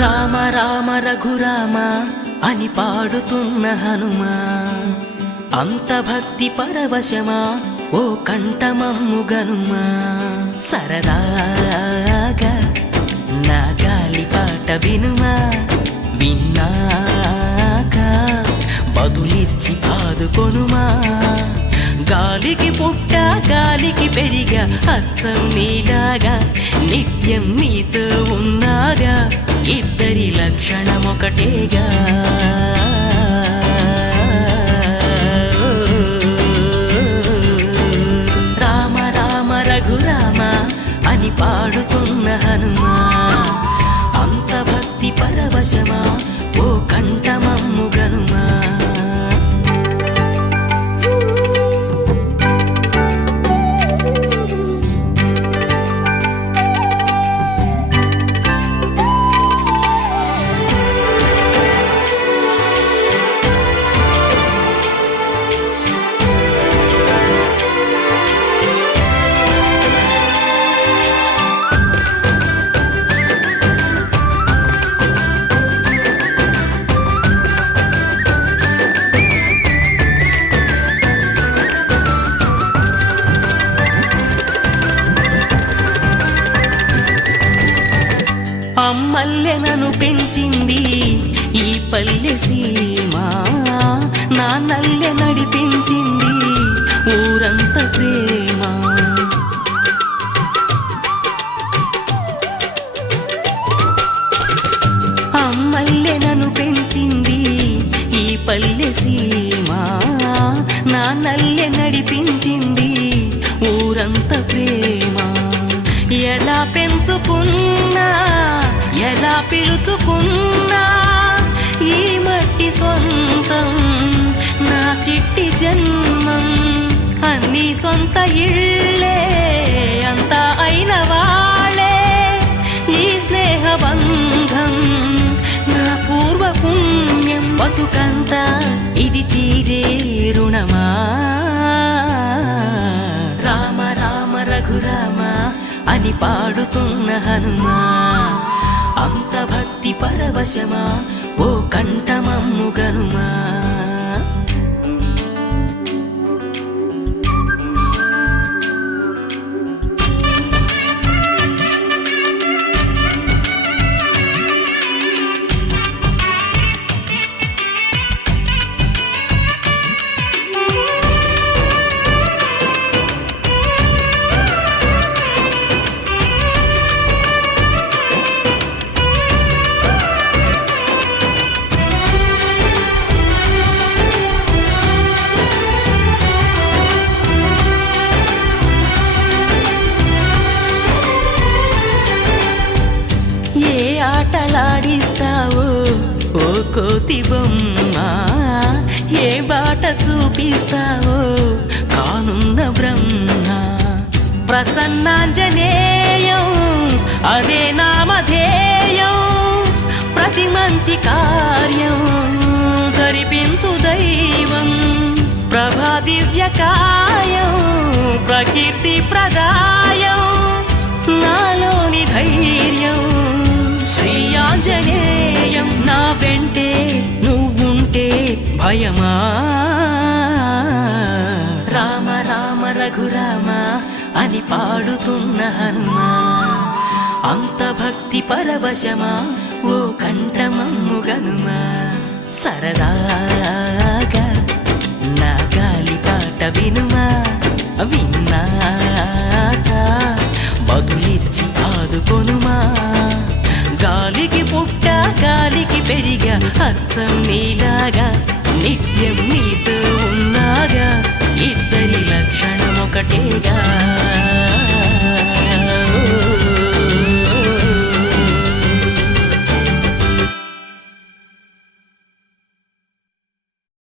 రామ రామ రఘురామ అని పాడుతున్న హనుమా, అంత భక్తి పరవశమా ఓ కంఠమమ్ము గనుమా. సరదాగా నా గాలి పాట వినుమా, విన్నాక బదులిచ్చి ఆదుకొనుమా. గాలికి పుట్ట గాలికి పెరిగా అచ్చం నీలాగా, నిత్యం నీతో ఉన్నాగా, ఇద్దరి లక్షణమొకటేగా. రామ రామ రఘురామ అని పాడుతున్న హనుమా, అంత భక్తి పరవశమా ఓ కంఠమమ్ము గనుమా. అమ్మల్లె నన్ను పెంచింది ఈ పల్లె సీమ, నాన్నల్లె నడిపించింది ఊరంత ప్రేమ. అమ్మల్లె నన్ను పెంచింది ఈ పల్లె సీమ, నాన్నల్లె నడిపించింది ఊరంత ప్రేమ. ఎలా పెంచుకున్నా ఎలా పిలుచుకున్నా ఈ మట్టి సొంతం నా చిట్టి జన్మం. అన్ని సొంత ఇళ్ళే అంతా అయిన వాళ్ళే ఈ స్నేహ బంధం నా పూర్వ పుణ్యం. బతుకంతా ఇది తీరే రుణమా. రామ రామ రఘురామ అని పాడుతున్న హనుమా, అంత భక్తి పరవశమా ఓ కంఠమమ్ము గనుమా. ఆటలాడిస్తావో ఓ కోతి బొమ్మ, ఏ బాట చూపిస్తావో కానున్న బ్రహ్మ. ప్రసన్నాంజనేయం అదే నామధేయం, ప్రతి మంచి కార్యం జరిపించు దైవం. ప్రభా దివ్య కాయం ప్రకీర్తి ప్రదాయం, నాలోని ధైర్యం శ్రీ ఆంజనేయం. నా వెంటే నువ్వుంటే భయమా. రామ రామ రఘురామ అని పాడుతున్న హనుమా, అంత భక్తి పరవశమా ఓ కంఠమమ్ము గనుమా. సరదాగా నా గాలి పాట వినుమా, విన్నాక బదులిచ్చి ఆదుకొనుమా. గాలికి పుట్ట గాలికి పెరిగా అచ్చం నీలాగా నిత్యం నీతో ఉన్నాగా ఇద్దరి లక్షణం ఒకటేగా